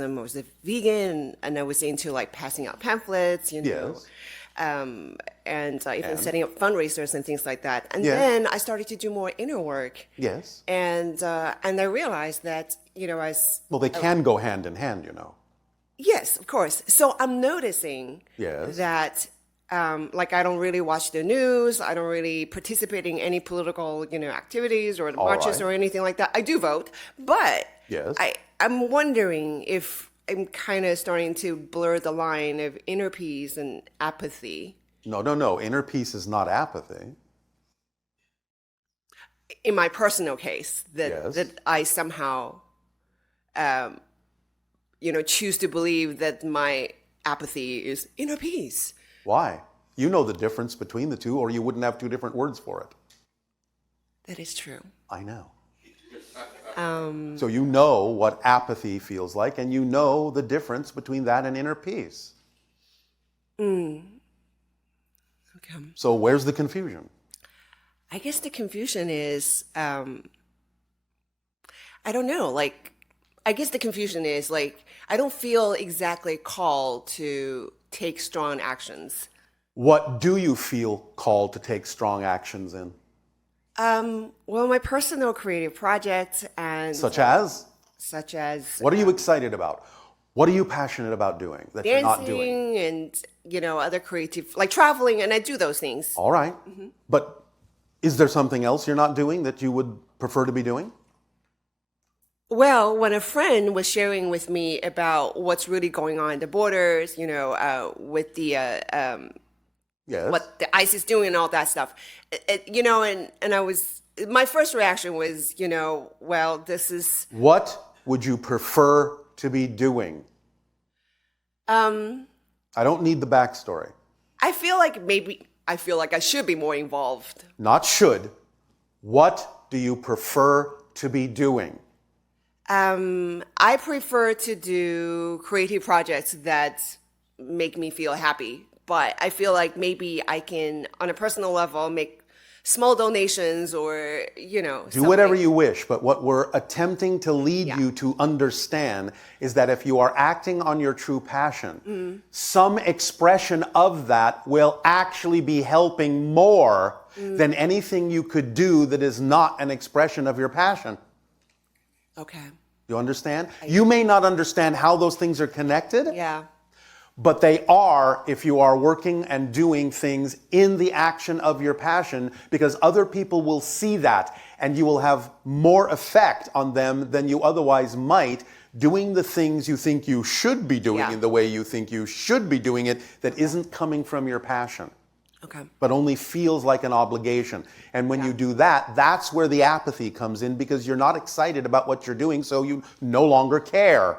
I was a vegan, and I was into like passing out pamphlets, Yes. even And setting up fundraisers and things like that. And yes. then I started to do more inner work, Yes. and I realized that, as Well, they can go hand in hand, you know. yes, of course. So I'm noticing Yes. that, like, I don't really watch the news. I don't really participate in any political, activities or the All marches right. or anything like that. I do vote, but Yes. I'm wondering if I'm kind of starting to blur the line of inner peace and apathy. No, no, no. Inner peace is not apathy. In my personal case, that Yes. I somehow, choose to believe that my apathy is inner peace. Why? You know the difference between the two, or you wouldn't have two different words for it. That is true. I know. So you know what apathy feels like, and you know the difference between that and inner peace. Okay. So where's the confusion? I guess the confusion is, I don't know. Like, I guess the confusion is like I don't feel exactly called to take strong actions. What do you feel called to take strong actions in? Well, my personal creative projects and Such as? such as What are you excited about? What are you passionate about doing that you're not doing? dancing and other creative, like traveling, and I do those things. All right. But is there something else you're not doing that you would prefer to be doing? Well, when a friend was sharing with me about what's really going on at the borders, with the Yes. what the ICE is doing and all that stuff. And I was, my first reaction was, well, this is, What would you prefer to be doing? um, I don't need the backstory. I feel like I should be more involved. Not should. What do you prefer to be doing? I prefer to do creative projects that make me feel happy, but I feel like maybe I can, on a personal level, make small donations or, Do whatever something. you wish, but what we're attempting to lead Yeah. you to understand is that if you are acting on your true passion, some expression of that will actually be helping more than anything you could do that is not an expression of your passion. Okay. You understand? You may not understand how those things are connected, Yeah. but they are if you are working and doing things in the action of your passion, because other people will see that and you will have more effect on them than you otherwise might doing the things you think you should be doing Yeah. in the way you think you should be doing it that isn't coming from your passion, Okay. but only feels like an obligation. And when you do that, that's where the apathy comes in, because you're not excited about what you're doing, so you no longer care.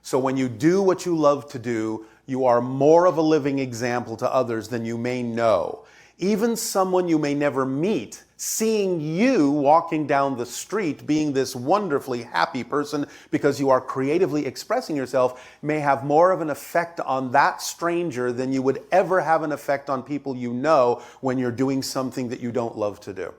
So when you do what you love to do, you are more of a living example to others than you may know. Even someone you may never meet, seeing you walking down the street being this wonderfully happy person because you are creatively expressing yourself, may have more of an effect on that stranger than you would ever have an effect on people you know when you're doing something that you don't love to do.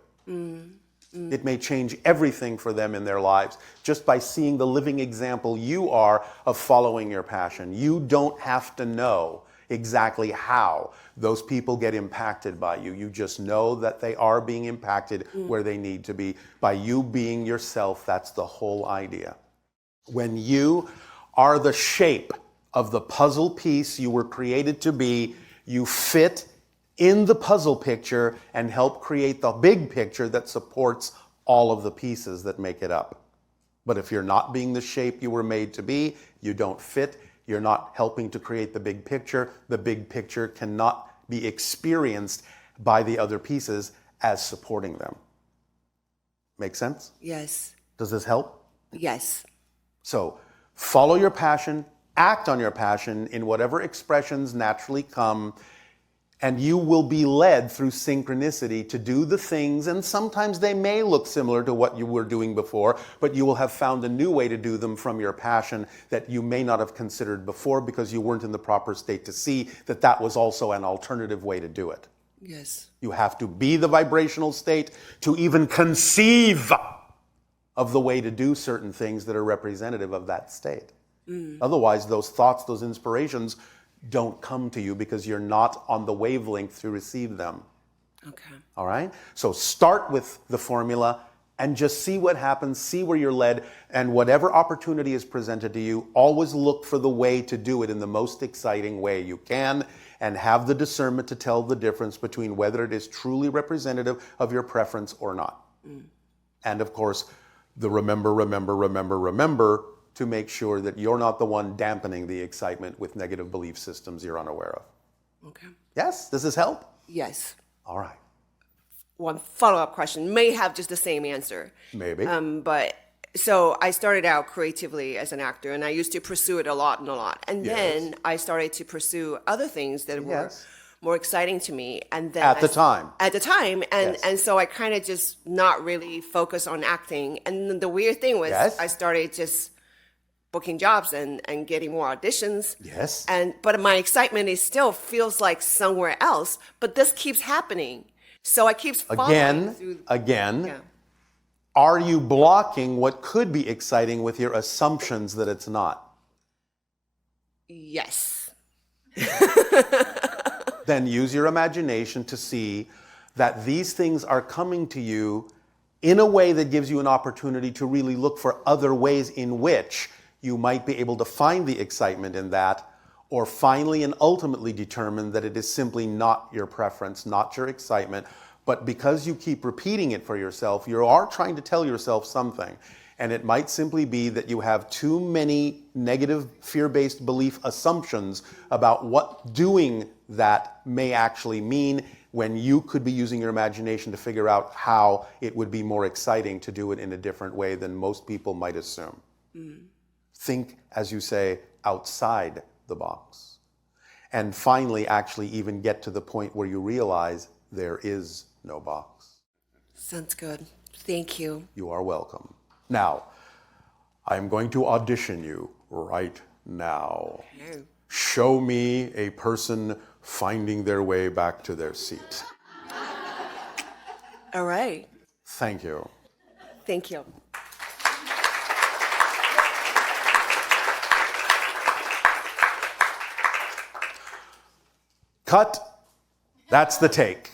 It may change everything for them in their lives just by seeing the living example you are of following your passion. You don't have to know exactly how those people get impacted by you. You just know that they are being impacted where they need to be. By you being yourself, that's the whole idea. When you are the shape of the puzzle piece you were created to be, you fit in the puzzle picture and help create the big picture that supports all of the pieces that make it up. But if you're not being the shape you were made to be, you don't fit, you're not helping to create the big picture cannot be experienced by the other pieces as supporting them. Make sense? Yes. Does this help? Yes. So follow your passion, act on your passion in whatever expressions naturally come, and you will be led through synchronicity to do the things, and sometimes they may look similar to what you were doing before, but you will have found a new way to do them from your passion that you may not have considered before because you weren't in the proper state to see that that was also an alternative way to do it. Yes. You have to be the vibrational state to even conceive of the way to do certain things that are representative of that state. Otherwise, those thoughts, those inspirations don't come to you because you're not on the wavelength to receive them. Okay. All right? So start with the formula and just see what happens, see where you're led, and whatever opportunity is presented to you, always look for the way to do it in the most exciting way you can, and have the discernment to tell the difference between whether it is truly representative of your preference or not. And of course, the remember to make sure that you're not the one dampening the excitement with negative belief systems you're unaware of. Okay. Yes? Does this help? Yes. All right. One follow-up question may have just the same answer. Maybe. But so I started out creatively as an actor, and I used to pursue it a lot. And Yes. then I started to pursue other things that were Yes. more exciting to me. And then At the time. At the time, Yes. and so I kind of just not really focused on acting. And then the weird thing was, Yes. I started just booking jobs and getting more auditions. Yes. But my excitement is still feels like somewhere else. But this keeps happening. So I keep following through. Again, Yeah. are you blocking what could be exciting with your assumptions that it's not? Yes. Then use your imagination to see that these things are coming to you in a way that gives you an opportunity to really look for other ways in which you might be able to find the excitement in that, or finally and ultimately determine that it is simply not your preference, not your excitement, but because you keep repeating it for yourself, you are trying to tell yourself something. And it might simply be that you have too many negative fear-based belief assumptions about what doing that may actually mean, when you could be using your imagination to figure out how it would be more exciting to do it in a different way than most people might assume. Think, as you say, outside the box. And finally, actually even get to the point where you realize there is no box. Sounds good. Thank you. You are welcome. Now, I'm going to audition you right now. No. Show me a person finding their way back to their seat. All right. Thank you. Thank you. Cut. That's the take.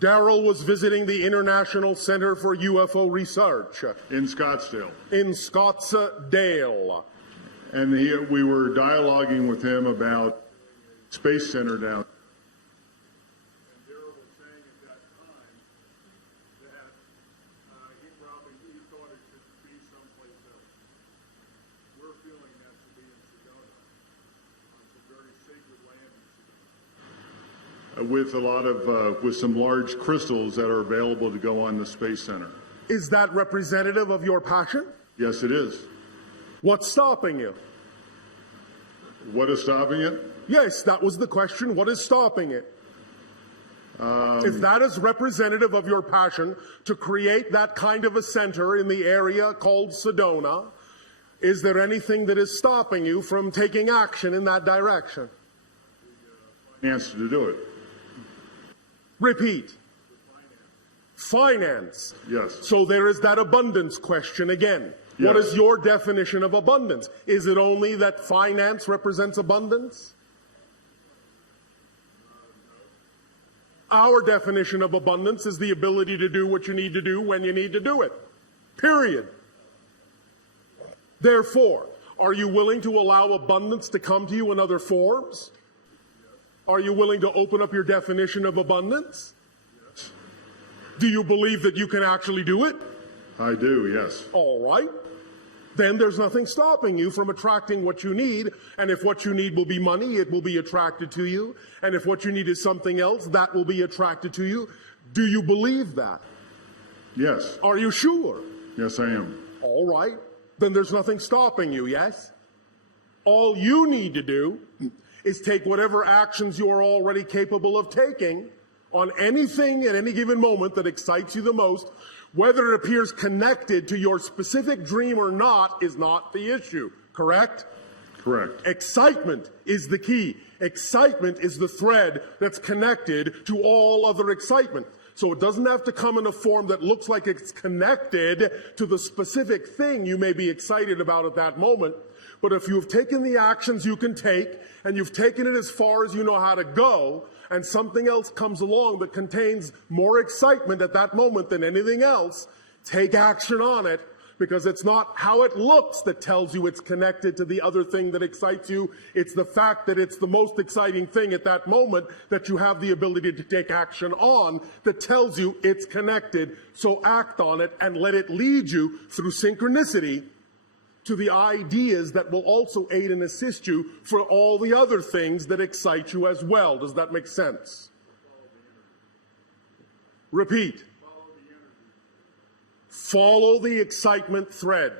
Darryl was visiting the International Center for UFO Research in Scottsdale. in Scottsdale. And we were dialoguing with him about Space Center down. And Darryl was saying at that time that he thought it should be someplace else. We're feeling that to be in Sedona, on some very sacred land in Sedona, with a lot of with some large crystals that are available to go on the Space Center. Is that representative of your passion? Yes, it is. What's stopping you? What is stopping it? Yes, that was the question. What is stopping it? If that is representative of your passion to create that kind of a center in the area called Sedona, is there anything that is stopping you from taking action in that direction? Finance to do it. Repeat. Finance. Yes. So there is that abundance question again. What Yes. is your definition of abundance? Is it only that finance represents abundance? Our definition of abundance is the ability to do what you need to do when you need to do it. Period. Therefore, are you willing to allow abundance to come to you in other forms? Are you willing to open up your definition of abundance? Do you believe that you can actually do it? I do, yes. All right. Then there's nothing stopping you from attracting what you need. And if what you need will be money, it will be attracted to you. And if what you need is something else, that will be attracted to you. Do you believe that? Yes. Are you sure? Yes, I am. All right. Then there's nothing stopping you, yes? All you need to do is take whatever actions you are already capable of taking on anything at any given moment that excites you the most. Whether it appears connected to your specific dream or not is not the issue, correct? Correct. Excitement is the key. Excitement is the thread that's connected to all other excitement. So it doesn't have to come in a form that looks like it's connected to the specific thing you may be excited about at that moment. But if you've taken the actions you can take, and you've taken it as far as you know how to go, and something else comes along that contains more excitement at that moment than anything else, take action on it, because it's not how it looks that tells you it's connected to the other thing that excites you. It's the fact that it's the most exciting thing at that moment that you have the ability to take action on that tells you it's connected. So act on it and let it lead you through synchronicity to the ideas that will also aid and assist you for all the other things that excite you as well. Does that make sense? Repeat. Follow the excitement thread.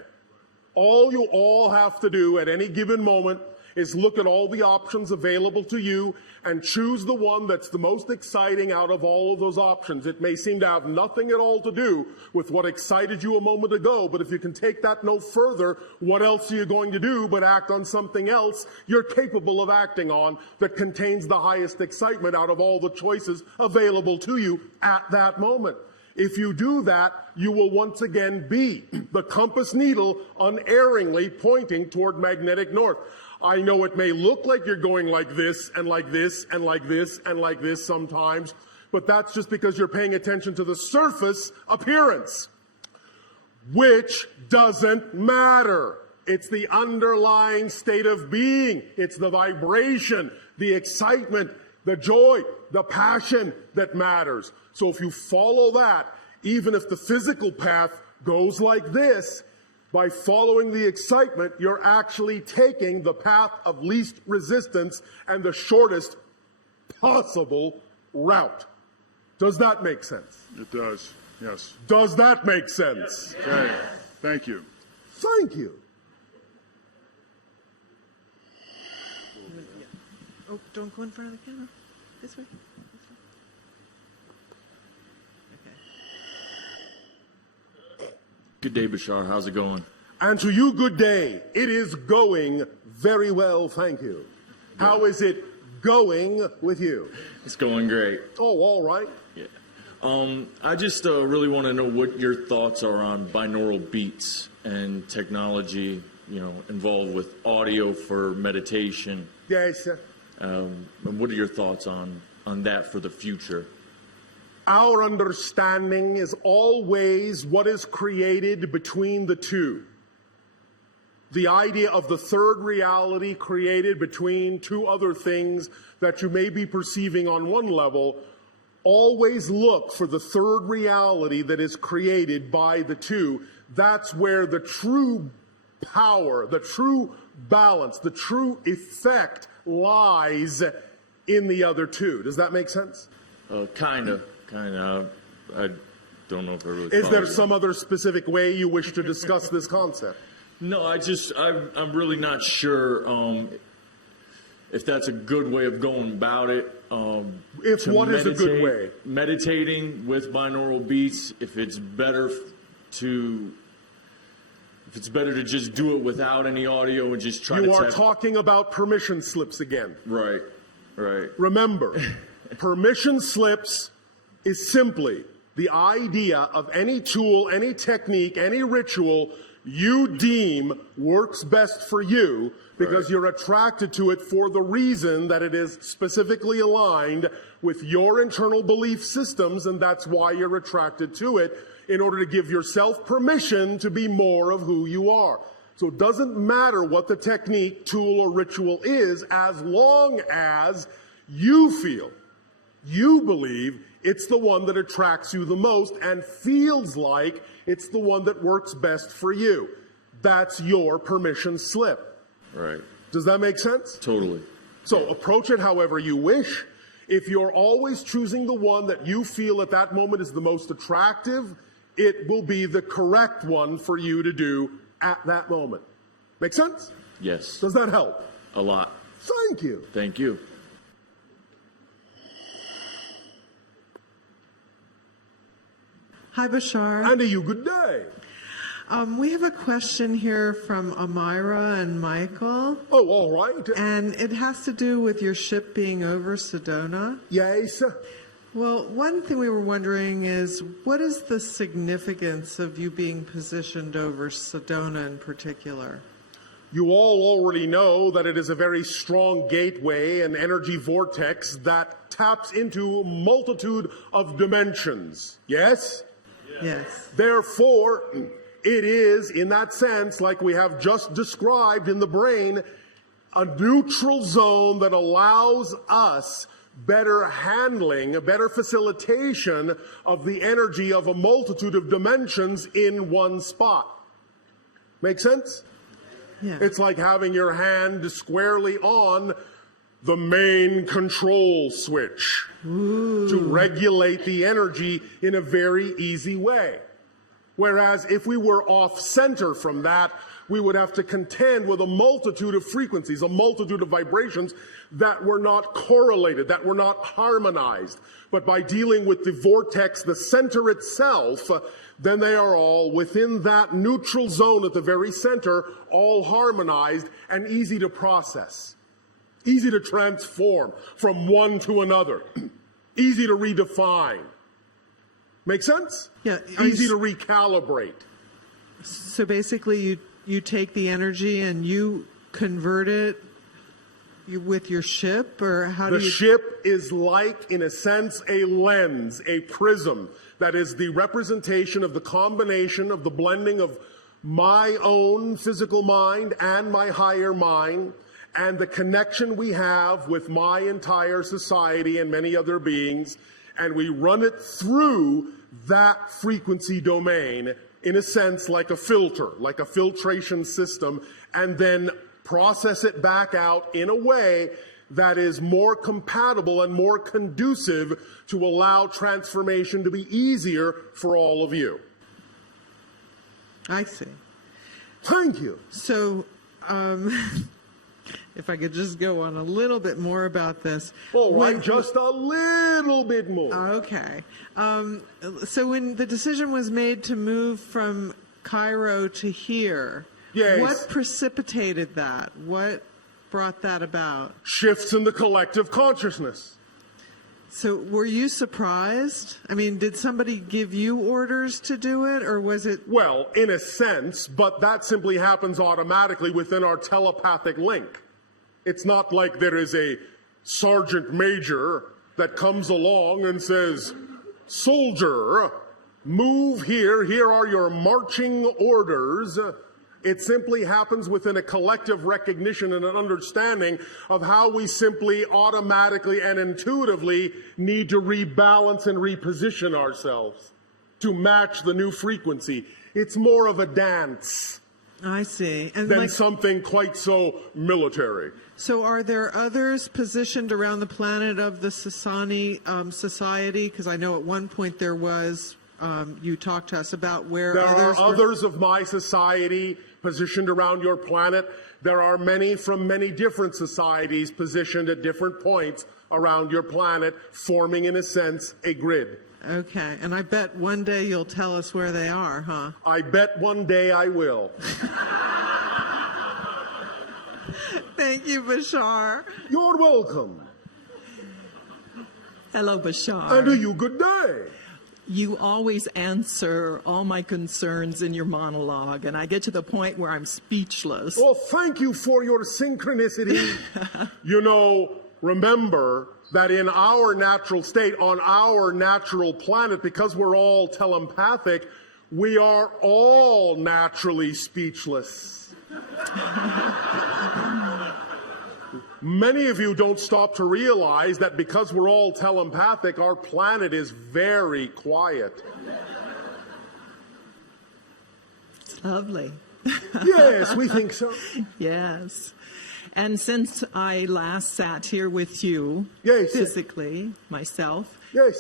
All you all have to do at any given moment is look at all the options available to you and choose the one that's the most exciting out of all of those options. It may seem to have nothing at all to do with what excited you a moment ago, but if you can take that no further, what else are you going to do but act on something else you're capable of acting on that contains the highest excitement out of all the choices available to you at that moment? If you do that, you will once again be the compass needle unerringly pointing toward magnetic north. I know it may look like you're going like this and like this and like this and like this sometimes, but that's just because you're paying attention to the surface appearance, which doesn't matter. It's the underlying state of being. It's the vibration, the excitement, the joy, the passion that matters. So if you follow that, even if the physical path goes like this, by following the excitement, you're actually taking the path of least resistance and the shortest possible route. Does that make sense? It does, yes. Does that make sense? Okay, thank you. Thank you. Oh, don't go in front of the camera. This way. Good day, Bashar. How's it going? And to you, good day. It is going very well, thank you. How is it going with you? It's going great. Oh, all right. Yeah. I just really want to know what your thoughts are on binaural beats and technology, involved with audio for meditation. Yes, sir. And what are your thoughts on that for the future? Our understanding is always what is created between the two. The idea of the third reality created between two other things that you may be perceiving on one level, always look for the third reality that is created by the two. That's where the true power, the true balance, the true effect lies in the other two. Does that make sense? Kinda. I don't know if I really. Is there follow you. some other specific way you wish to discuss this concept? No, I'm really not sure if that's a good way of going about it. If what is a good way? Meditating with binaural beats. If it's better to just do it without any audio and just try to. You are talking about permission slips again. Right. Remember, permission slips is simply the idea of any tool, any technique, any ritual you deem works best for you because you're attracted to it for the reason that it is specifically aligned with your internal belief systems, and that's why you're attracted to it, in order to give yourself permission to be more of who you are. So it doesn't matter what the technique, tool, or ritual is, as long as you feel, you believe It's the one that attracts you the most and feels like it's the one that works best for you. That's your permission slip. Right. Does that make sense? Totally. So approach it however you wish. If you're always choosing the one that you feel at that moment is the most attractive, it will be the correct one for you to do at that moment. Make sense? Yes. Does that help? A lot. Thank you. Thank you. Hi, Bashar. And a you good day. We have a question here from Amira and Michael, Oh, all right. and it has to do with your ship being over Sedona. Yes. Well, one thing we were wondering is, what is the significance of you being positioned over Sedona in particular? You all already know that it is a very strong gateway and energy vortex that taps into a multitude of dimensions. Yes? Yes. Therefore, it is, in that sense, like we have just described in the brain, a neutral zone that allows us better handling, a better facilitation of the energy of a multitude of dimensions in one spot. Make sense? Yeah. It's like having your hand squarely on the main control switch to regulate the energy in a very easy way. Whereas if we were off center from that, we would have to contend with a multitude of frequencies, a multitude of vibrations that were not correlated, that were not harmonized. But by dealing with the vortex, the center itself, then they are all within that neutral zone at the very center, all harmonized and easy to process, easy to transform from one to another, easy to redefine. Make sense? Yeah. Easy to recalibrate. So basically, you take the energy and you convert it with your ship, or how do The you? ship is like, in a sense, a lens, a prism that is the representation of the combination of the blending of my own physical mind and my higher mind, and the connection we have with my entire society and many other beings, and we run it through that frequency domain, in a sense, like a filter, like a filtration system, and then process it back out in a way that is more compatible and more conducive to allow transformation to be easier for all of you. I see. Thank you. So, if I could just go on a little bit more about this. All right, When- just a little bit more. Okay. So when the decision was made to move from Cairo to here, Yes. what precipitated that? What brought that about? Shifts in the collective consciousness. So were you surprised? I mean, did somebody give you orders to do it, or was it? Well, in a sense, but that simply happens automatically within our telepathic link. It's not like there is a sergeant major that comes along and says, "Soldier, move here. Here are your marching orders." It simply happens within a collective recognition and an understanding of how we simply automatically and intuitively need to rebalance and reposition ourselves to match the new frequency. It's more of a dance I see. And than something quite so military. so are there others positioned around the planet of the Sasani society? Because I know at one point there was, you talked to us about where There others are others of my society positioned around your planet. There are many from many different societies positioned at different points around your planet, forming, in a sense, a grid. Okay, and I bet one day you'll tell us where they are, huh? I bet one day I will. Thank you, Bashar. You're welcome. Hello, Bashar. And to you, good day. You always answer all my concerns in your monologue, and I get to the point where I'm speechless. Well, thank you for your synchronicity. You know, remember that in our natural state, on our natural planet, because we're all telepathic, we are all naturally speechless. Many of you don't stop to realize that because we're all telepathic, our planet is very quiet. It's lovely. Yes, we think so. Yes. And since I last sat here with you, Yes. physically, myself, Yes.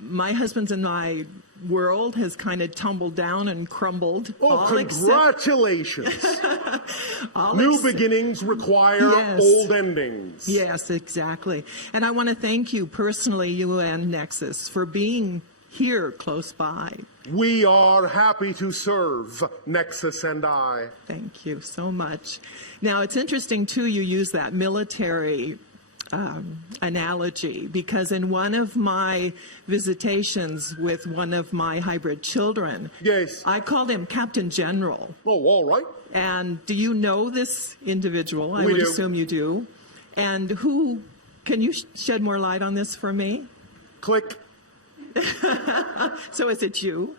my husband's and my world has kind of tumbled down and crumbled. Oh, congratulations. All New except- beginnings require Yes. old endings. Yes, exactly. And I want to thank you personally, you and Nexus, for being here close by. We are happy to serve, Nexus and I. Thank you so much. Now, it's interesting, too, you use that military analogy, because in one of my visitations with one of my hybrid children, Yes. I called him Captain General. Oh, all right. And do you know this individual? I We would do. assume you do. And who, can you shed more light on this for me? Click. So is it you?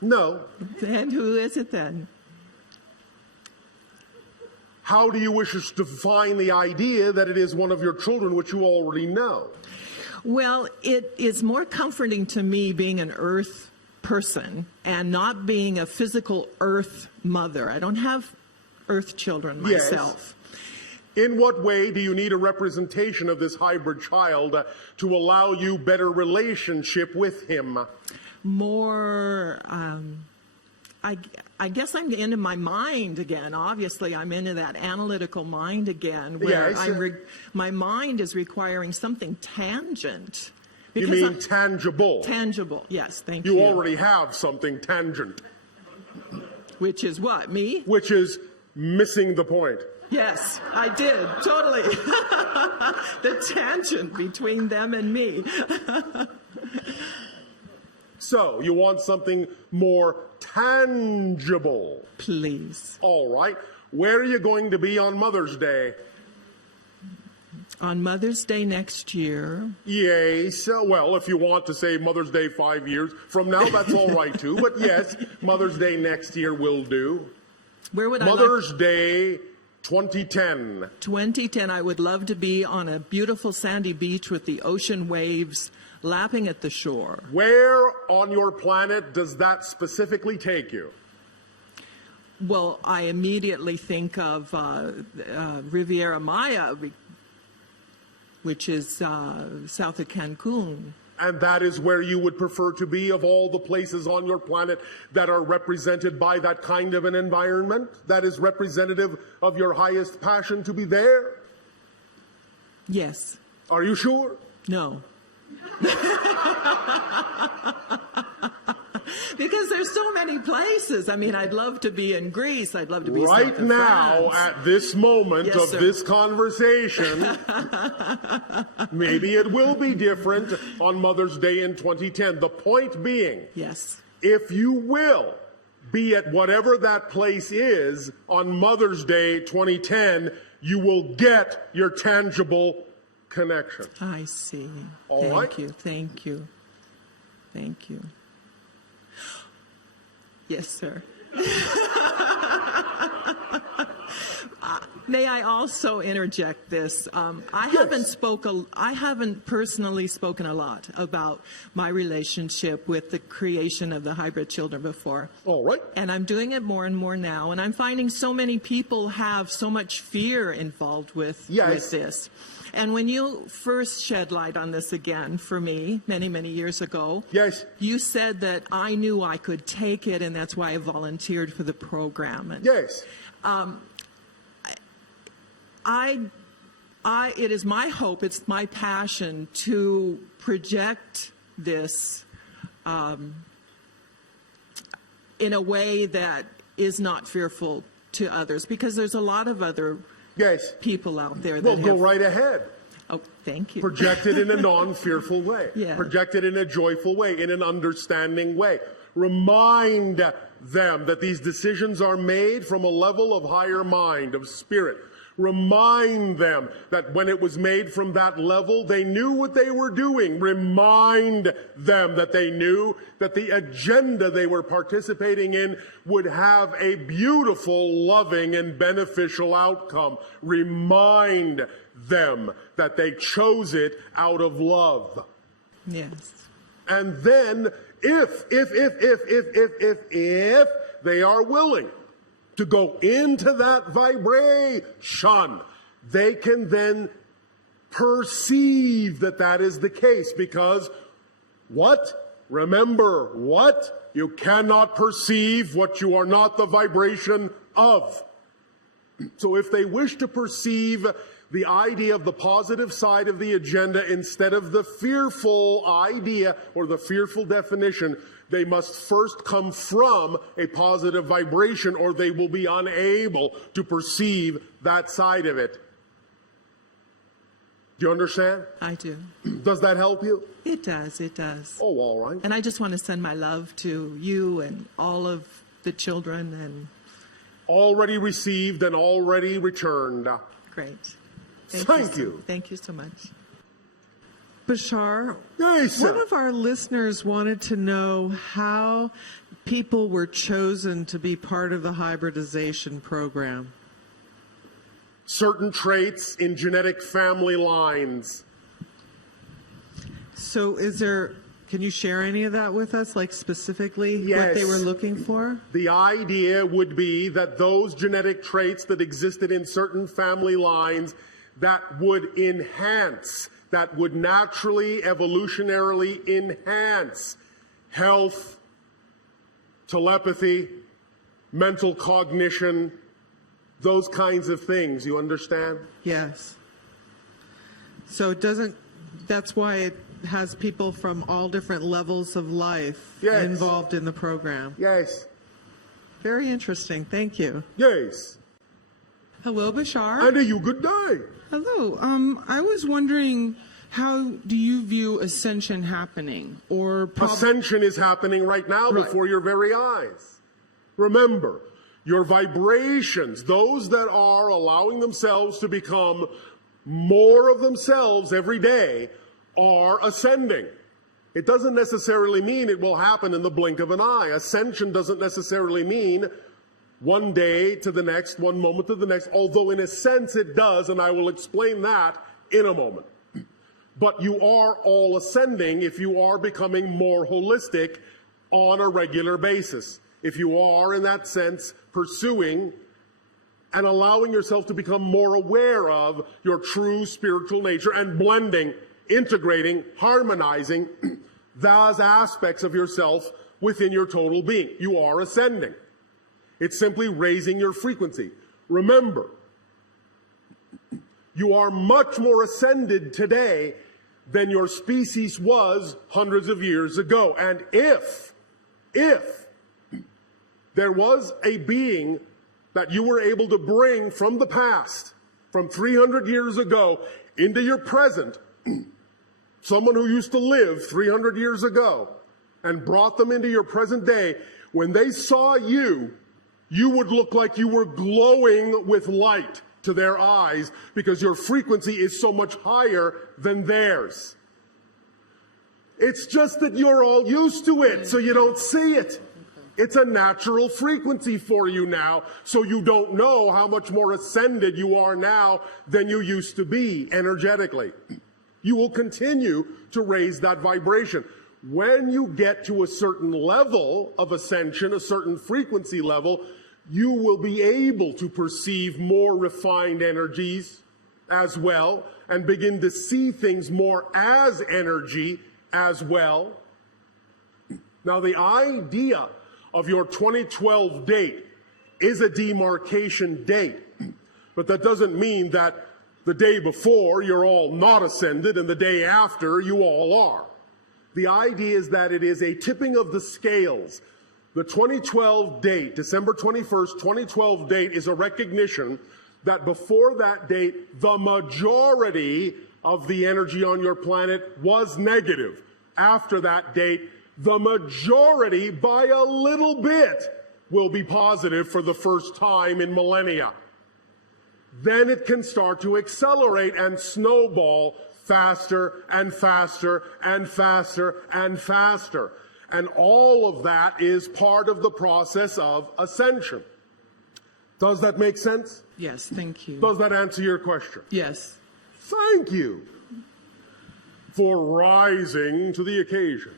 No. And who is it then? How do you wish us to define the idea that it is one of your children, which you already know? Well, it is more comforting to me being an earth person and not being a physical earth mother. I don't have earth children Yes. myself. In what way do you need a representation of this hybrid child to allow you better relationship with him? More, I guess I'm into my mind again. Obviously, I'm into that analytical mind again, where Yes. my mind is requiring something tangent. You Because mean tangible? tangible, yes, thank you. You already have something tangent, Which is what, me? which is missing the point. Yes, I did, totally. The tangent between them and me. So, you want something more tangible. Please. All right. Where are you going to be on Mother's Day? On Mother's Day next year, Yes. Well, if you want to say Mother's Day 5 years from now, that's all right too. But yes, Mother's Day next year will do. where would I Mother's like Day 2010. 2010, I would love to be on a beautiful sandy beach with the ocean waves lapping at the shore. Where on your planet does that specifically take you? Well, I immediately think of Riviera Maya, which is south of Cancun. And that is where you would prefer to be of all the places on your planet that are represented by that kind of an environment that is representative of your highest passion to be there? Yes. Are you sure? No. Because there's so many places. I mean, I'd love to be in Greece. I'd love to be Right south of now, France. at this moment Yes, of sir. this conversation, maybe it will be different on Mother's Day in 2010. The point being, Yes. if you will be at whatever that place is on Mother's Day 2010, you will get your tangible connection. I see. All Thank right. you. Thank you. Thank you. Yes, sir. May I also interject this? I haven't personally spoken a lot about my relationship with the creation of the hybrid children before. All right. And I'm doing it more and more now. And I'm finding so many people have so much fear involved with Yes. this. And when you first shed light on this again for me many, many years ago, Yes. you said that I knew I could take it, and that's why I volunteered for the program. And Yes. it is my hope, it's my passion to project this in a way that is not fearful to others, because there's a lot of other Yes. people out there Well, that go have... right ahead. Oh, thank you. Project it in a non-fearful way. Yeah. Project it in a joyful way, in an understanding way. Remind them that these decisions are made from a level of higher mind, of spirit. Remind them that when it was made from that level, they knew what they were doing. Remind them that they knew that the agenda they were participating in would have a beautiful, loving, and beneficial outcome. Remind them that they chose it out of love. Yes. And then, if they are willing to go into that vibration, they can then perceive that that is the case. Because what? Remember what? You cannot perceive what you are not the vibration of. So if they wish to perceive the idea of the positive side of the agenda instead of the fearful idea or the fearful definition, they must first come from a positive vibration, or they will be unable to perceive that side of it. Do you understand? I do. Does that help you? It does. It does. Oh, all right. And I just want to send my love to you and all of the children. And Already received and already returned. great. Thank you. Thank you so much. Bashar, Yes, one of our listeners wanted to know how people were chosen to be part of the hybridization program. certain traits in genetic family lines. So can you share any of that with us, like specifically what they Yes. were looking for? The idea would be that those genetic traits that existed in certain family lines that would enhance, that would naturally, evolutionarily enhance health, telepathy, mental cognition, those kinds of things. You understand? Yes. So that's why it has people from all different levels of life Yes. involved in the program. Yes. Very interesting. Thank you. Yes. Hello, Bashar. And you good day. Hello. I was wondering, how do you view ascension happening? Or Ascension is happening right now Right. before your very eyes. Remember, your vibrations, those that are allowing themselves to become more of themselves every day, are ascending. It doesn't necessarily mean it will happen in the blink of an eye. Ascension doesn't necessarily mean one day to the next, one moment to the next, although in a sense it does, and I will explain that in a moment. But you are all ascending if you are becoming more holistic on a regular basis. If you are, in that sense, pursuing and allowing yourself to become more aware of your true spiritual nature and blending, integrating, harmonizing those aspects of yourself within your total being. You are ascending. It's simply raising your frequency. Remember, you are much more ascended today than your species was hundreds of years ago. And if there was a being that you were able to bring from the past, from 300 years ago, into your present, someone who used to live 300 years ago, and brought them into your present day, when they saw you, you would look like you were glowing with light to their eyes because your frequency is so much higher than theirs. It's just that you're all used to it, so you don't see it. It's a natural frequency for you now, so you don't know how much more ascended you are now than you used to be energetically. You will continue to raise that vibration. When you get to a certain level of ascension, a certain frequency level, you will be able to perceive more refined energies as well and begin to see things more as energy as well. Now, the idea of your 2012 date is a demarcation date, but that doesn't mean that the day before you're all not ascended and the day after you all are. The idea is that it is a tipping of the scales. The 2012 date, December 21st, 2012 date, is a recognition that before that date, the majority of the energy on your planet was negative. After that date, the majority, by a little bit, will be positive for the first time in millennia. then it can start to accelerate and snowball faster and faster and faster and faster. And all of that is part of the process of ascension. Does that make sense? Yes, thank you. Does that answer your question? Yes. Thank you for rising to the occasion.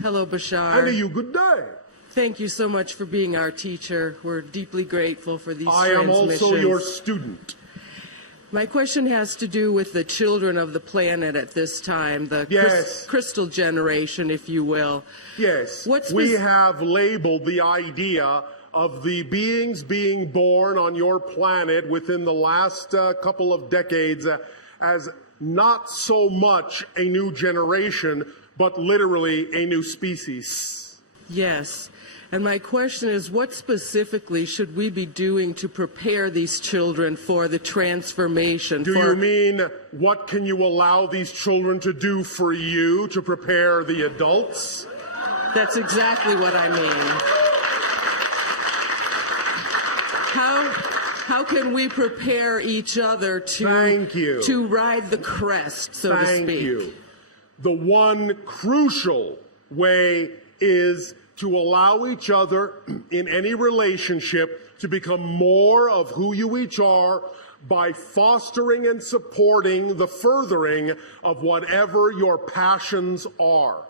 Hello, Bashar. And to you, good day. Thank you so much for being our teacher. We're deeply grateful for these I am transmissions. also your student. My question has to do with the children of the planet at this time, the Yes. crystal generation, if you will. Yes. What's we have labeled the idea of the beings being born on your planet within the last couple of decades as not so much a new generation, but literally a new species. Yes. And my question is, what specifically should we be doing to prepare these children for the transformation? Do you mean what can you allow these children to do for you to prepare the adults? That's exactly what I mean. How can we prepare each other to ride the crest, so to speak? Thank you. The one crucial way is to allow each other in any relationship to become more of who you each are by fostering and supporting the furthering of whatever your passions are.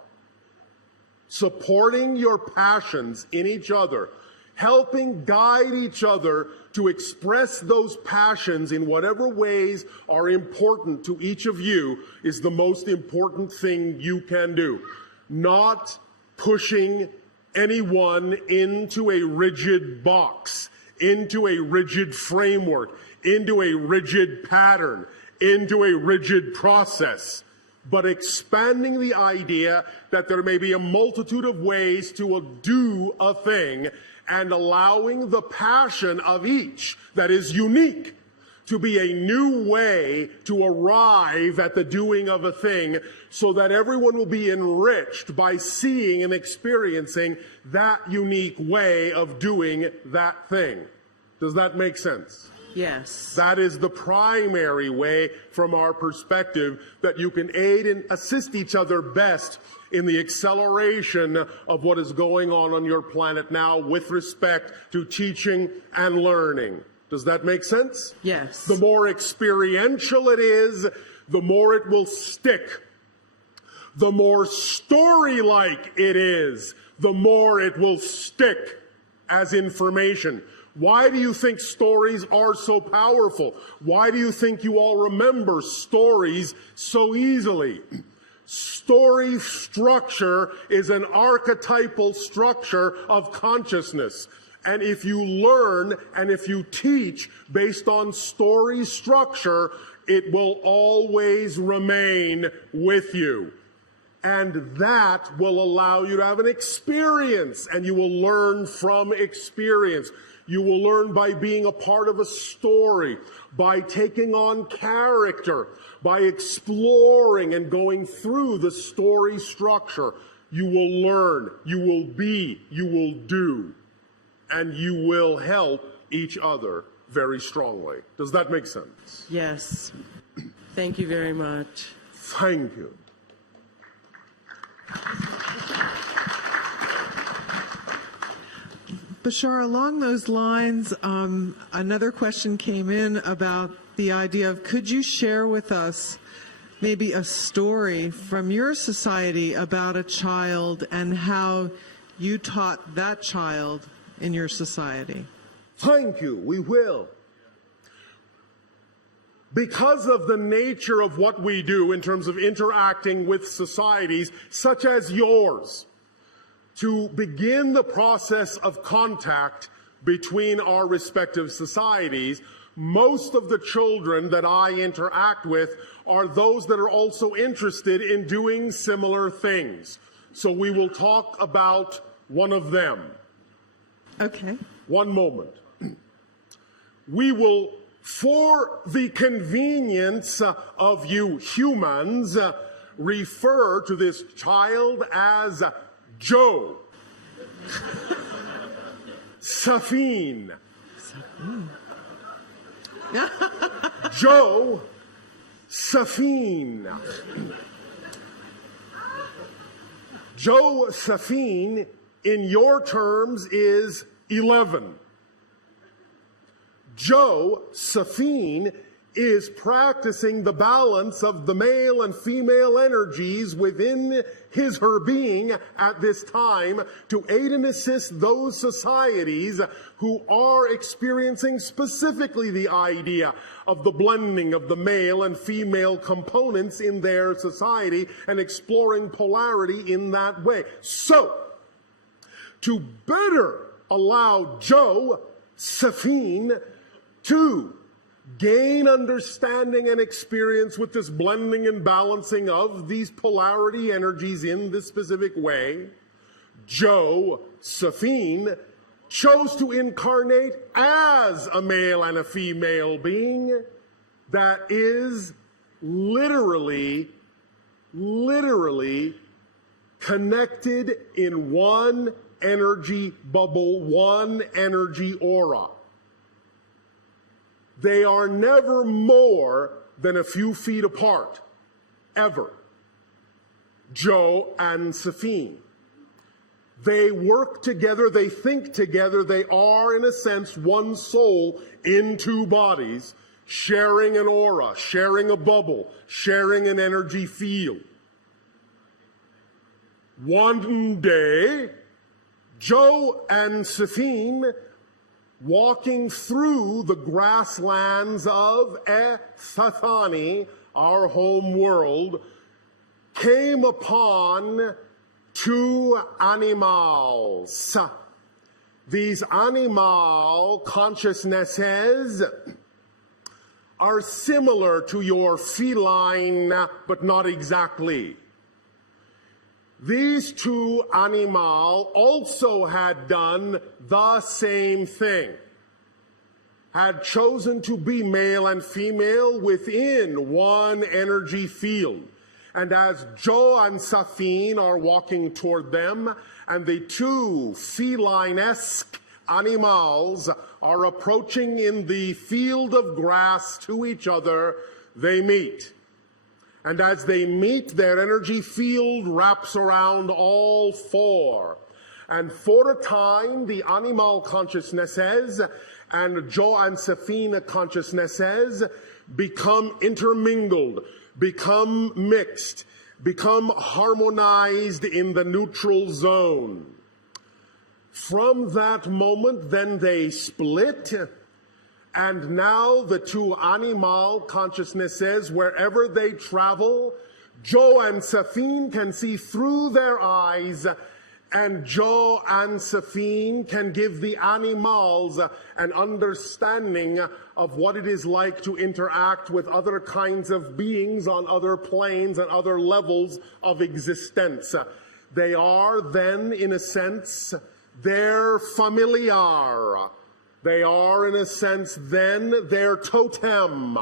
Supporting your passions in each other, helping guide each other to express those passions in whatever ways are important to each of you is the most important thing you can do. Not pushing anyone into a rigid box, into a rigid framework, into a rigid pattern, into a rigid process, but expanding the idea that there may be a multitude of ways to do a thing and allowing the passion of each that is unique to be a new way to arrive at the doing of a thing so that everyone will be enriched by seeing and experiencing that unique way of doing that thing. Does that make sense? Yes. That is the primary way from our perspective that you can aid and assist each other best in the acceleration of what is going on your planet now with respect to teaching and learning. Does that make sense? Yes. The more experiential it is, the more it will stick. The more story-like it is, the more it will stick as information. Why do you think stories are so powerful? Why do you think you all remember stories so easily? Story structure is an archetypal structure of consciousness. And if you learn and if you teach based on story structure, it will always remain with you. And that will allow you to have an experience, and you will learn from experience. You will learn by being a part of a story, by taking on character, by exploring and going through the story structure. You will learn, you will be, you will do, and you will help each other very strongly. Does that make sense? Yes. Thank you very much. Thank you. Bashar, along those lines, another question came in about the idea of, could you share with us maybe a story from your society about a child and how you taught that child in your society? Thank you. We will. Because of the nature of what we do in terms of interacting with societies such as yours, to begin the process of contact between our respective societies, most of the children that I interact with are those that are also interested in doing similar things. So we will talk about one of them. Okay. One moment. We will, for the convenience of you humans, refer to this child as Joe. Safin. Joe Safin. Joe Safin, in your terms, is 11. Joe Safin is practicing the balance of the male and female energies within her being at this time to aid and assist those societies who are experiencing specifically the idea of the blending of the male and female components in their society and exploring polarity in that way. So, to better allow Joe Safin to gain understanding and experience with this blending and balancing of these polarity energies in this specific way, Joe Safin chose to incarnate as a male and a female being that is literally connected in one energy bubble, one energy aura. They are never more than a few feet apart, ever. Joe and Safin. They work together, they think together, they are, in a sense, one soul in two bodies, sharing an aura, sharing a bubble, sharing an energy field. One day, Joe and Safin, walking through the grasslands of Eththani, our home world, came upon two animals. These animal consciousnesses are similar to your feline, but not exactly. These two animal also had done the same thing, had chosen to be male and female within one energy field. And as Joe and Safin are walking toward them, and the two feline-esque animals are approaching in the field of grass to each other, they meet. And as they meet, their energy field wraps around all four. And for a time, the animal consciousnesses and Joe and Safina consciousnesses become intermingled, become mixed, become harmonized in the neutral zone. From that moment, then they split. And now the two animal consciousnesses, wherever they travel, Joe and Safin can see through their eyes, and Joe and Safin can give the animals an understanding of what it is like to interact with other kinds of beings on other planes and other levels of existence. They are then, in a sense, their familiar. They are, in a sense, then their totem.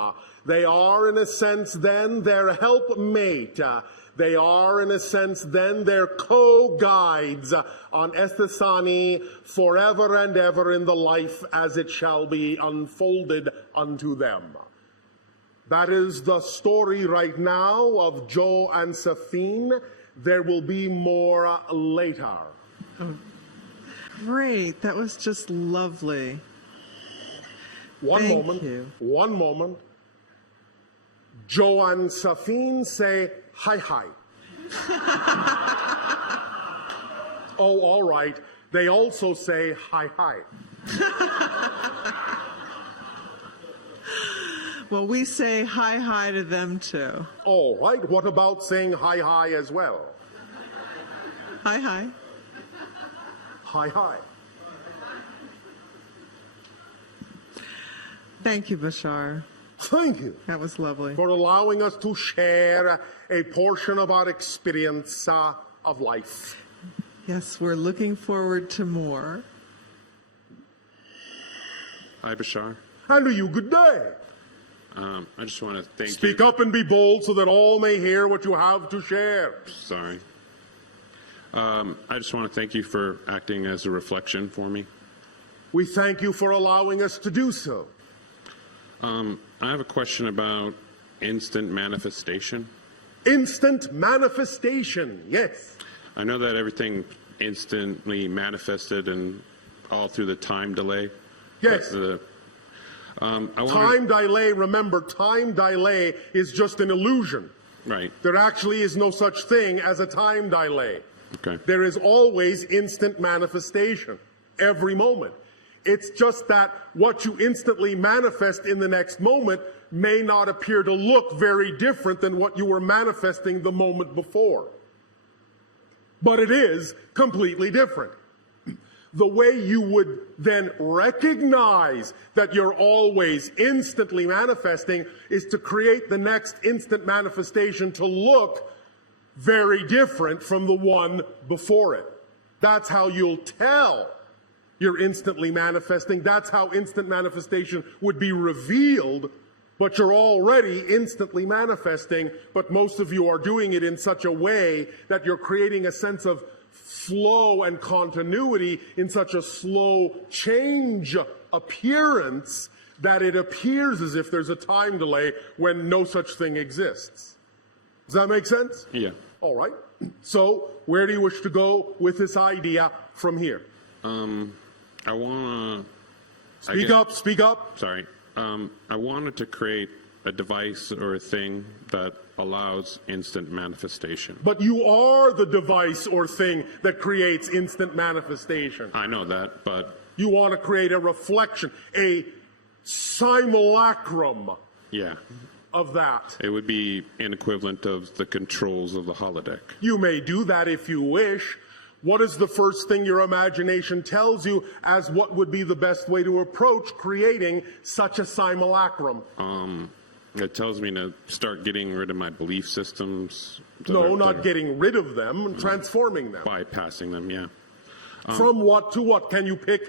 They are, in a sense, then their helpmate. They are, in a sense, then their co-guides on Eththani forever and ever in the life as it shall be unfolded unto them. That is the story right now of Joe and Safin. There will be more later. Oh, great. That was just lovely. One moment. Joe and Safin say, hi, hi. Oh, all right. They also say, hi, hi. Well, we say hi, hi to them too. All right. What about saying hi, hi as well? Hi, hi. Hi, hi. Thank you, Bashar. Thank you. That was lovely. For allowing us to share a portion of our experience of life. Yes, we're looking forward to more. Hi, Bashar. And to you, good day. I just want to thank you. Speak up and be bold so that all may hear what you have to share. Sorry. I just want to thank you for acting as a reflection for me. We thank you for allowing us to do so. I have a question about instant manifestation. Instant manifestation, yes. I know that everything instantly manifested and all through the time delay. Yes. Time delay, remember, time delay is just an illusion. Right. There actually is no such thing as a time delay. Okay. There is always instant manifestation, every moment. It's just that what you instantly manifest in the next moment may not appear to look very different than what you were manifesting the moment before. But it is completely different. The way you would then recognize that you're always instantly manifesting is to create the next instant manifestation to look very different from the one before it. That's how you'll tell you're instantly manifesting. That's how instant manifestation would be revealed, but you're already instantly manifesting, but most of you are doing it in such a way that you're creating a sense of flow and continuity in such a slow change appearance that it appears as if there's a time delay when no such thing exists. Does that make sense? Yeah. All right. So where do you wish to go with this idea from here? I want to... Speak up. Sorry. I wanted to create a device or a thing that allows instant manifestation. But you are the device or thing that creates instant manifestation. I know that, but... You want to create a reflection, a simulacrum of that. It would be an equivalent of the controls of the holodeck. You may do that if you wish. What is the first thing your imagination tells you as what would be the best way to approach creating such a simulacrum? It tells me to start getting rid of my belief systems. No, not getting rid of them, transforming them. Bypassing them, yeah. From what to what? Can you pick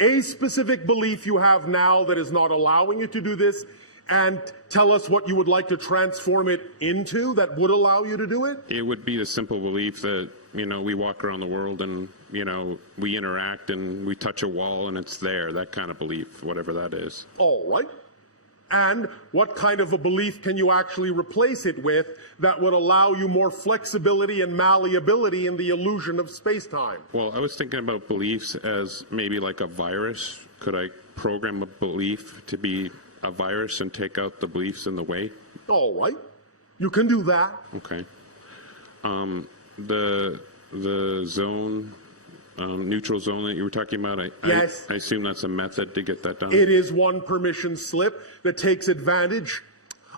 a specific belief you have now that is not allowing you to do this and tell us what you would like to transform it into that would allow you to do it? It would be the simple belief that, we walk around the world and, we interact and we touch a wall and it's there, that kind of belief, whatever that is. All right. And what kind of a belief can you actually replace it with that would allow you more flexibility and malleability in the illusion of space-time? Well, I was thinking about beliefs as maybe like a virus. Could I program a belief to be a virus and take out the beliefs in the way? All right. You can do that. Okay. The zone, neutral zone that you were talking about, Yes. I assume that's a method to get that done? It is one permission slip that takes advantage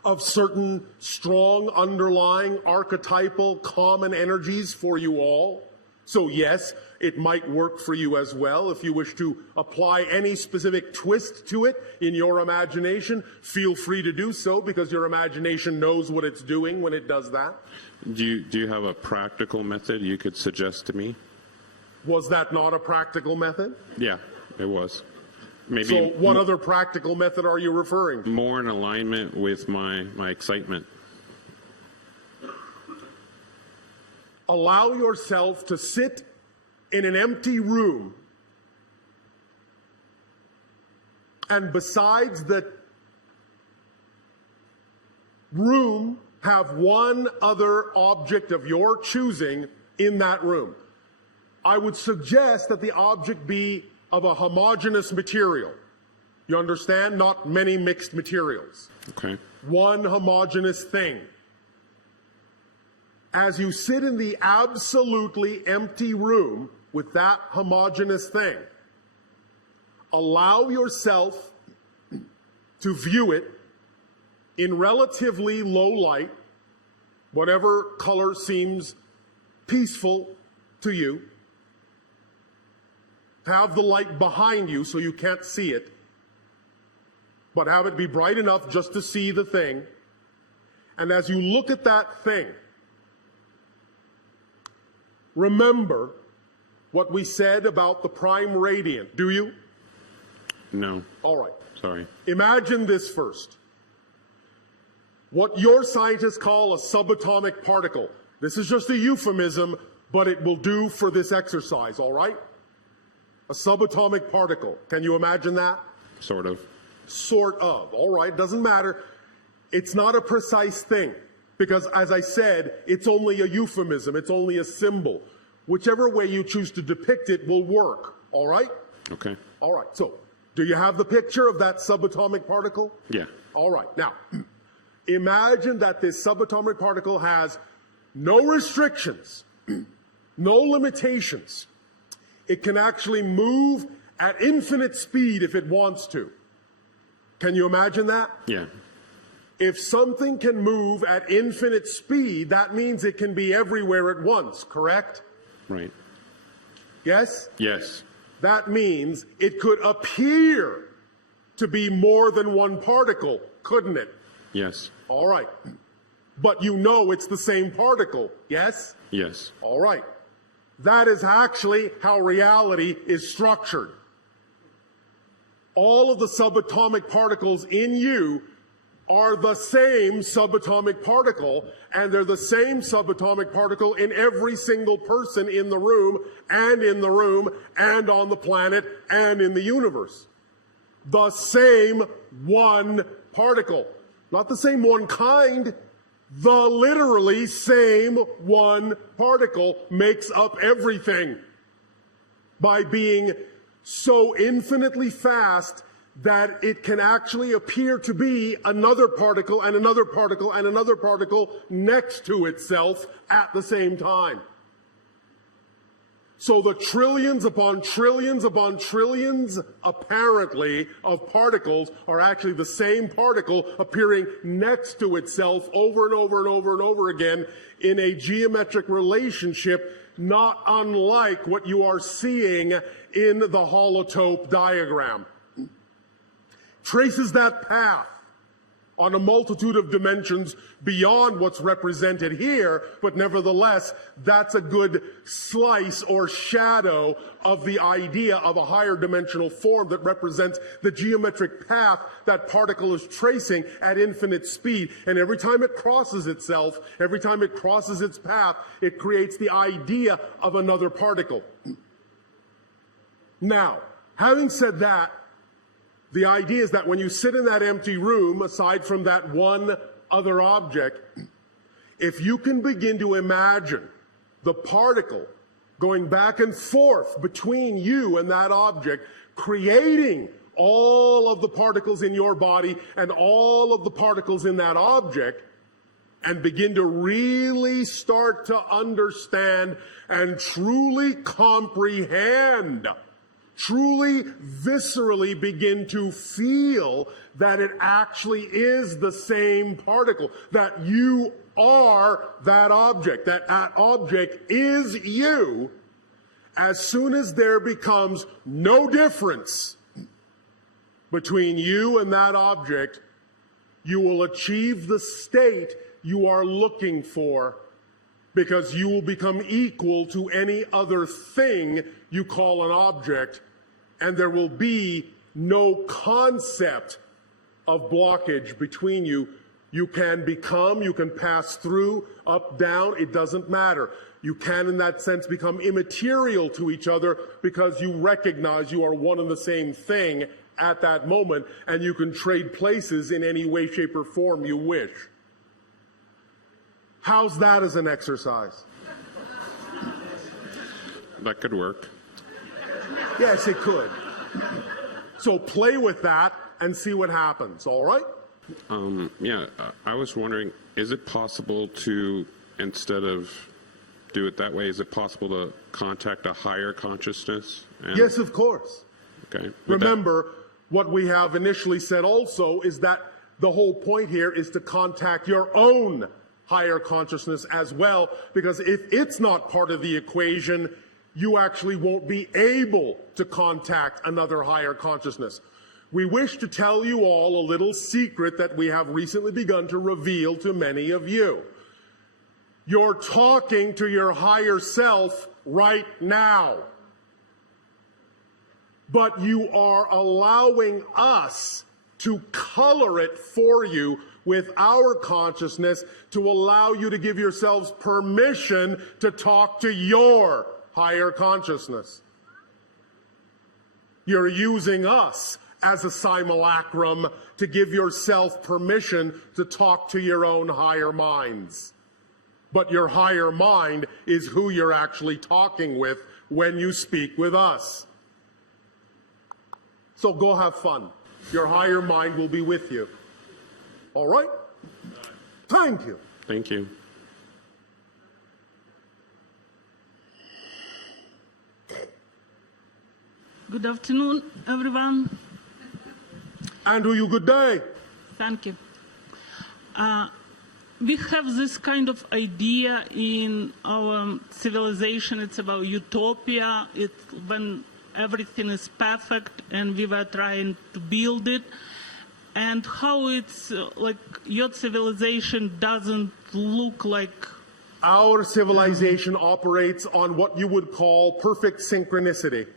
of certain strong underlying archetypal common energies for you all. So yes, it might work for you as well. If you wish to apply any specific twist to it in your imagination, feel free to do so because your imagination knows what it's doing when it does that. Do you have a practical method you could suggest to me? Was that not a practical method? Yeah, it was. Maybe. So what other practical method are you referring to? More in alignment with my excitement. Allow yourself to sit in an empty room, and besides the room, have one other object of your choosing in that room. I would suggest that the object be of a homogeneous material. You understand? Not many mixed materials. Okay. One homogeneous thing. As you sit in the absolutely empty room with that homogeneous thing, allow yourself to view it in relatively low light, whatever color seems peaceful to you. Have the light behind you so you can't see it, but have it be bright enough just to see the thing. And as you look at that thing, remember what we said about the prime radiant, do you? No. All right. Sorry. Imagine this first. What your scientists call a subatomic particle. This is just a euphemism, but it will do for this exercise, all right? A subatomic particle. Can you imagine that? Sort of. Sort of. All right, doesn't matter. It's not a precise thing because, as I said, it's only a euphemism. It's only a symbol. Whichever way you choose to depict it will work, all right? Okay. All right, so do you have the picture of that subatomic particle? Yeah. All right, now, imagine that this subatomic particle has no restrictions, no limitations. It can actually move at infinite speed if it wants to. Can you imagine that? Yeah. If something can move at infinite speed, that means it can be everywhere at once, correct? Right. Yes? Yes. That means it could appear to be more than one particle, couldn't it? Yes. All right. But you know it's the same particle, yes? Yes. All right. That is actually how reality is structured. All of the subatomic particles in you are the same subatomic particle, and they're the same subatomic particle in every single person in the room, and on the planet, and in the universe. The same one particle. Not the same one kind. The literally same one particle makes up everything by being so infinitely fast that it can actually appear to be another particle and another particle and another particle next to itself at the same time. So the trillions upon trillions upon trillions, apparently, of particles are actually the same particle appearing next to itself over and over and over and over again in a geometric relationship not unlike what you are seeing in the holotope diagram. Traces that path on a multitude of dimensions beyond what's represented here, but nevertheless, that's a good slice or shadow of the idea of a higher dimensional form that represents the geometric path that particle is tracing at infinite speed. And every time it crosses itself, every time it crosses its path, it creates the idea of another particle. Now, having said that, the idea is that when you sit in that empty room, aside from that one other object, if you can begin to imagine the particle going back and forth between you and that object, creating all of the particles in your body and all of the particles in that object, and begin to really start to understand and truly comprehend, truly viscerally begin to feel that it actually is the same particle, that you are that object, that object is you. As soon as there becomes no difference between you and that object, you will achieve the state you are looking for, because you will become equal to any other thing you call an object, and there will be no concept of blockage between you. You can become, you can pass through, up, down, it doesn't matter. You can, in that sense, become immaterial to each other because you recognize you are one and the same thing at that moment, and you can trade places in any way, shape, or form you wish. How's that as an exercise? That could work. Yes, it could. So play with that and see what happens, all right? Yeah, I was wondering, is it possible to, instead of do it that way, is it possible to contact a higher consciousness? Yes, of course. Okay. Remember, what we have initially said also is that the whole point here is to contact your own higher consciousness as well, because if it's not part of the equation, you actually won't be able to contact another higher consciousness. We wish to tell you all a little secret that we have recently begun to reveal to many of you. You're talking to your higher self right now, but you are allowing us to color it for you with our consciousness to allow you to give yourselves permission to talk to your higher consciousness. You're using us as a simulacrum to give yourself permission to talk to your own higher minds. But your higher mind is who you're actually talking with when you speak with us. So go have fun. Your higher mind will be with you. All right? Thank you. Thank you. Good afternoon, everyone. Andrew, good day. Thank you. We have this kind of idea in our civilization. It's about utopia. It's when everything is perfect and we were trying to build it. And how it's like your civilization doesn't look like. Our civilization operates on what you would call perfect synchronicity.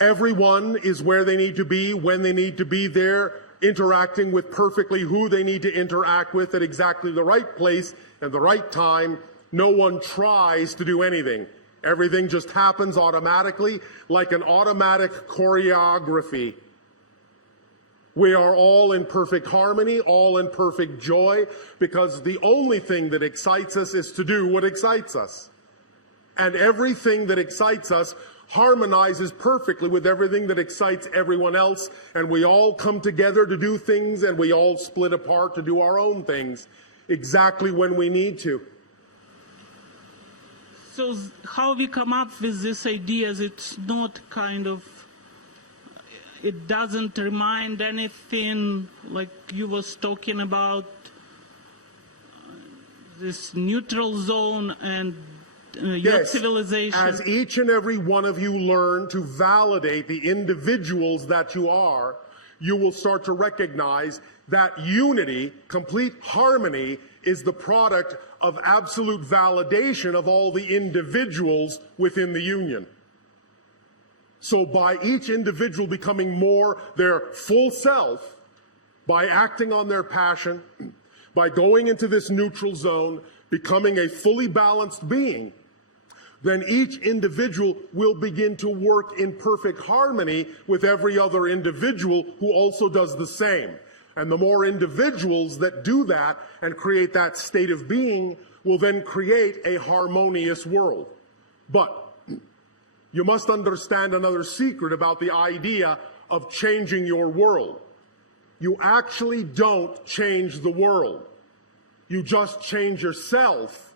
Everyone is where they need to be, when they need to be there, interacting with perfectly who they need to interact with at exactly the right place and the right time. No one tries to do anything. Everything just happens automatically, like an automatic choreography. We are all in perfect harmony, all in perfect joy, because the only thing that excites us is to do what excites us. And everything that excites us harmonizes perfectly with everything that excites everyone else, and we all come together to do things, and we all split apart to do our own things exactly when we need to. So how we come up with these ideas, it's not kind of, it doesn't remind anything like you was talking about this neutral zone and your civilization. As each and every one of you learn to validate the individuals that you are, you will start to recognize that unity, complete harmony, is the product of absolute validation of all the individuals within the union. So by each individual becoming more their full self, by acting on their passion, by going into this neutral zone, becoming a fully balanced being, then each individual will begin to work in perfect harmony with every other individual who also does the same. And the more individuals that do that and create that state of being will then create a harmonious world. But you must understand another secret about the idea of changing your world. You actually don't change the world. You just change yourself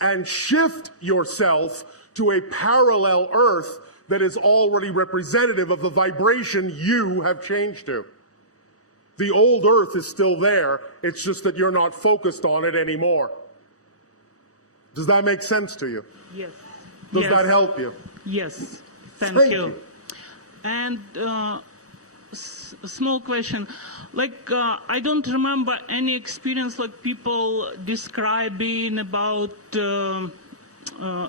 and shift yourself to a parallel earth that is already representative of the vibration you have changed to. The old earth is still there, it's just that you're not focused on it anymore. Does that make sense to you? Yes. Does that help you? Yes. Thank you. And a small question. Like, I don't remember any experience like people describing about a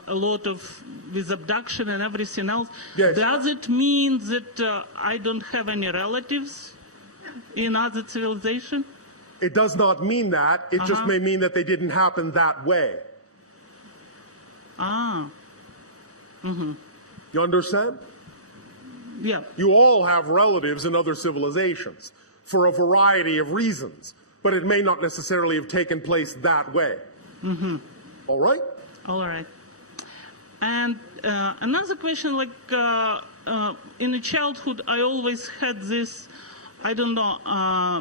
lot of with abduction and everything else. Yes. Does it mean that I don't have any relatives in other civilization? It does not mean that. It just may mean that they didn't happen that way. You understand? Yeah. You all have relatives in other civilizations for a variety of reasons, but it may not necessarily have taken place that way. All right? All right. And another question, like in the childhood, I always had this, I don't know,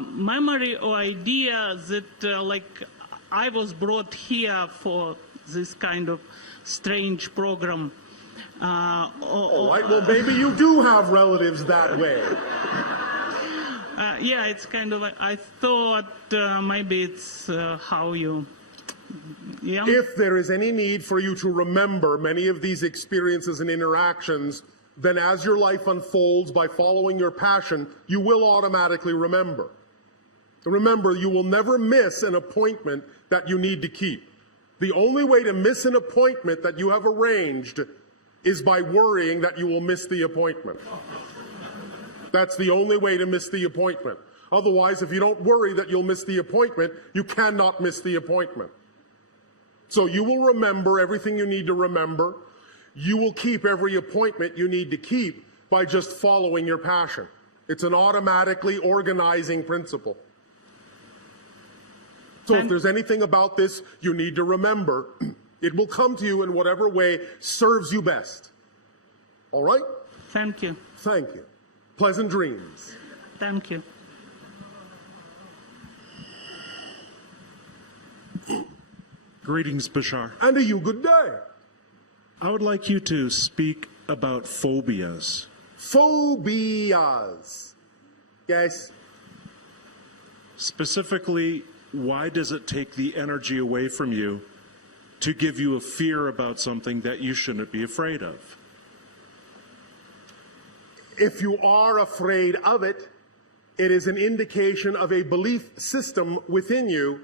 memory or idea that like I was brought here for this kind of strange program. All right, well, maybe you do have relatives that way. Yeah, it's kind of like, I thought maybe it's how you... Yeah. If there is any need for you to remember many of these experiences and interactions, then as your life unfolds by following your passion, you will automatically remember. Remember, you will never miss an appointment that you need to keep. The only way to miss an appointment that you have arranged is by worrying that you will miss the appointment. That's the only way to miss the appointment. Otherwise, if you don't worry that you'll miss the appointment, you cannot miss the appointment. So you will remember everything you need to remember. You will keep every appointment you need to keep by just following your passion. It's an automatically organizing principle. So if there's anything about this you need to remember, it will come to you in whatever way serves you best. All right? Thank you. Thank you. Pleasant dreams. Thank you. Greetings, Bashar. And to you, good day. I would like you to speak about phobias. Phobias. Yes. Specifically, why does it take the energy away from you to give you a fear about something that you shouldn't be afraid of? If you are afraid of it, it is an indication of a belief system within you.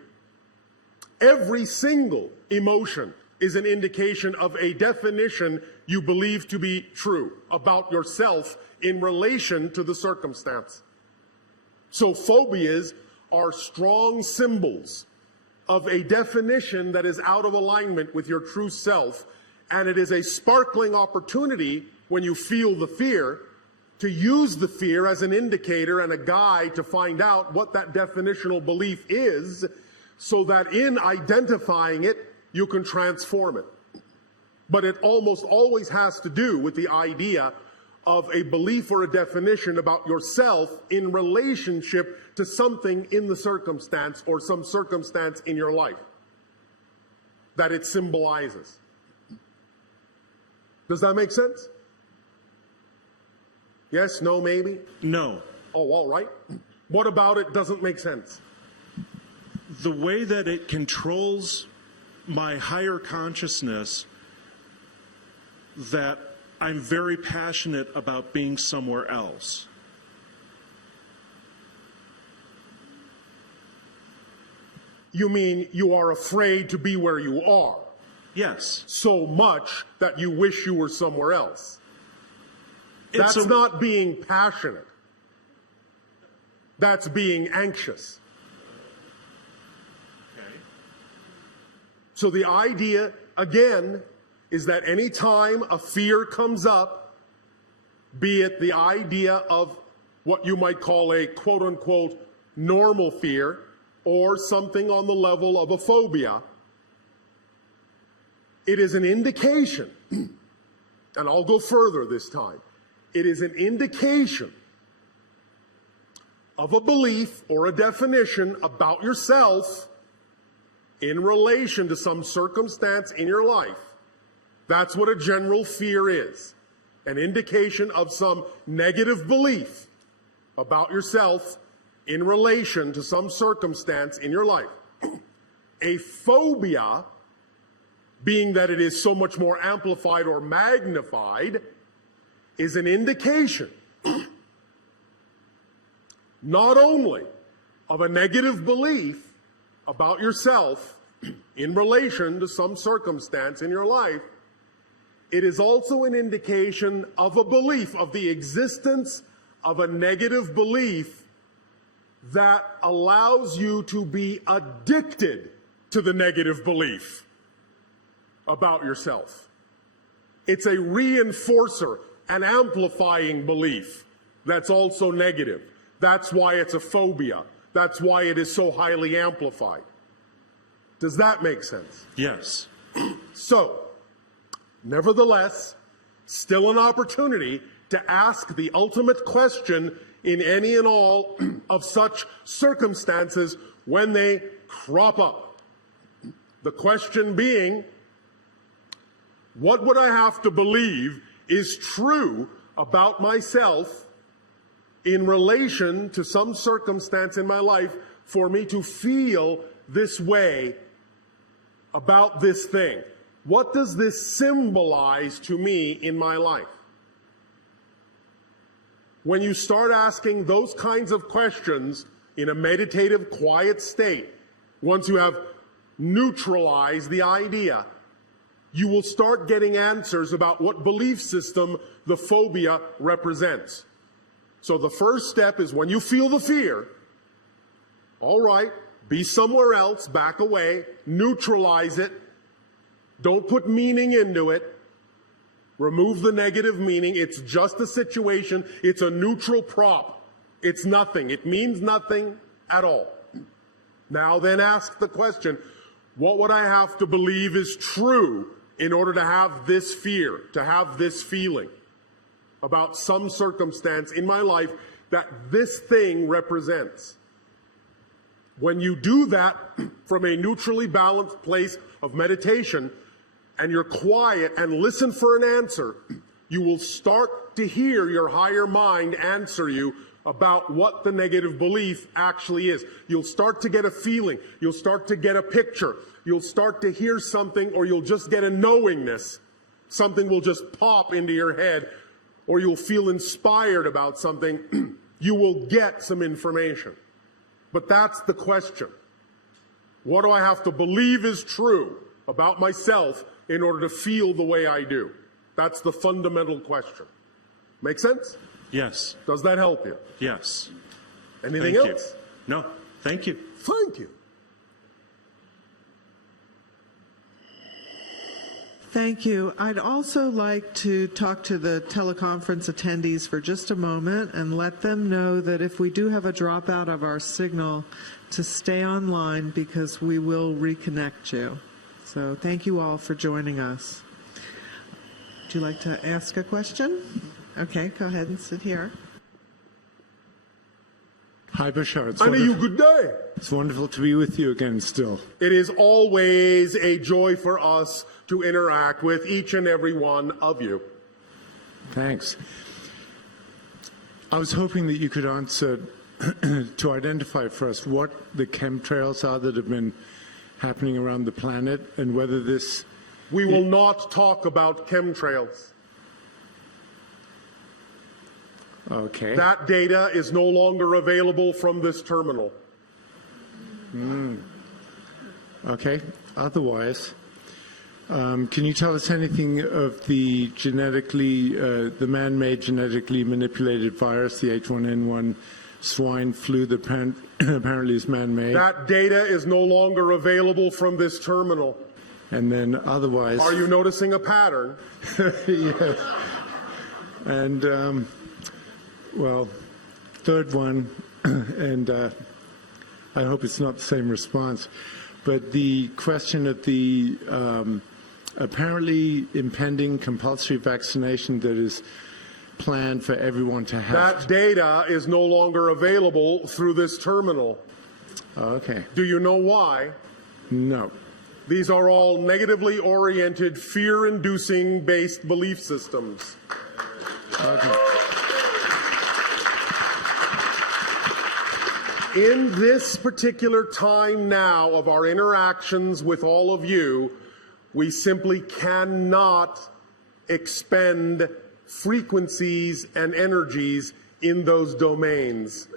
Every single emotion is an indication of a definition you believe to be true about yourself in relation to the circumstance. So phobias are strong symbols of a definition that is out of alignment with your true self, and it is a sparkling opportunity when you feel the fear to use the fear as an indicator and a guide to find out what that definitional belief is, so that in identifying it, you can transform it. But it almost always has to do with the idea of a belief or a definition about yourself in relationship to something in the circumstance or some circumstance in your life that it symbolizes. Does that make sense? Yes, no, maybe? No. Oh, all right. What about it doesn't make sense? The way that it controls my higher consciousness, that I'm very passionate about being somewhere else. You mean you are afraid to be where you are? Yes. So much that you wish you were somewhere else. That's not being passionate. That's being anxious. Okay. So the idea, again, is that any time a fear comes up, be it the idea of what you might call a quote-unquote normal fear or something on the level of a phobia, it is an indication, and I'll go further this time, it is an indication of a belief or a definition about yourself in relation to some circumstance in your life. That's what a general fear is. An indication of some negative belief about yourself in relation to some circumstance in your life. A phobia, being that it is so much more amplified or magnified, is an indication not only of a negative belief about yourself in relation to some circumstance in your life, it is also an indication of a belief, of the existence of a negative belief that allows you to be addicted to the negative belief about yourself. It's a reinforcer, an amplifying belief that's also negative. That's why it's a phobia. That's why it is so highly amplified. Does that make sense? Yes. So, nevertheless, still an opportunity to ask the ultimate question in any and all of such circumstances when they crop up. The question being, what would I have to believe is true about myself in relation to some circumstance in my life for me to feel this way about this thing? What does this symbolize to me in my life? When you start asking those kinds of questions in a meditative, quiet state, once you have neutralized the idea, you will start getting answers about what belief system the phobia represents. So the first step is when you feel the fear, All right, be somewhere else, back away, neutralize it. Don't put meaning into it. Remove the negative meaning. It's just a situation. It's a neutral prop. It's nothing. It means nothing at all. Now then ask the question, what would I have to believe is true in order to have this fear, to have this feeling about some circumstance in my life that this thing represents? When you do that from a neutrally balanced place of meditation, and you're quiet and listen for an answer, you will start to hear your higher mind answer you about what the negative belief actually is. You'll start to get a feeling. You'll start to get a picture. You'll start to hear something, or you'll just get a knowingness. Something will just pop into your head, or you'll feel inspired about something. You will get some information. But that's the question. What do I have to believe is true about myself in order to feel the way I do? That's the fundamental question. Make sense? Yes. Does that help you? Yes. Anything Thank else? You. No. Thank you. Thank you. Thank you. I'd also like to talk to the teleconference attendees for just a moment and let them know that if we do have a dropout of our signal, to stay online because we will reconnect you. So thank you all for joining us. Would you like to ask a question? Okay, go ahead and sit here. Hi, Bashar. Good day. It's wonderful to be with you again still. It is always a joy for us to interact with each and every one of you. Thanks. I was hoping that you could answer to identify for us what the chemtrails are that have been happening around the planet and whether this... We will not talk about chemtrails. Okay. That data is no longer available from this terminal. Okay. Otherwise, can you tell us anything of the the man-made genetically manipulated virus, the H1N1 swine flu that apparently is man-made? That data is no longer available from this terminal. And then otherwise... Are you noticing a pattern? Yes. And... well, third one, and I hope it's not the same response, but the question of the apparently impending compulsory vaccination that is planned for everyone to have. That data is no longer available through this terminal. Okay. Do you know why? No. These are all negatively oriented, fear-inducing based belief systems. Okay. In this particular time now of our interactions with all of you, we simply cannot expend frequencies and energies in those domains.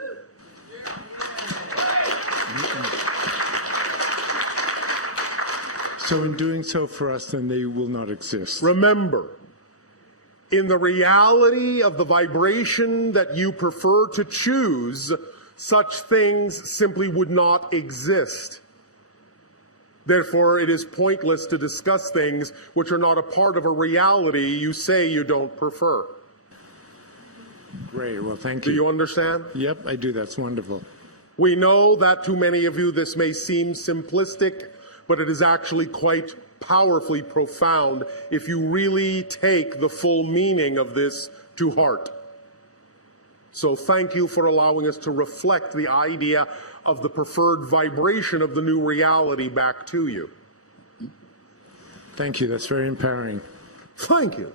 So in doing so for us, then they will not exist. Remember, in the reality of the vibration that you prefer to choose, such things simply would not exist. Therefore, it is pointless to discuss things which are not a part of a reality you say you don't prefer. Great. Well, thank you. Do you understand? Yep, I do. That's wonderful. We know that to many of you this may seem simplistic, but it is actually quite powerfully profound if you really take the full meaning of this to heart. So thank you for allowing us to reflect the idea of the preferred vibration of the new reality back to you. Thank you. That's very empowering. Thank you.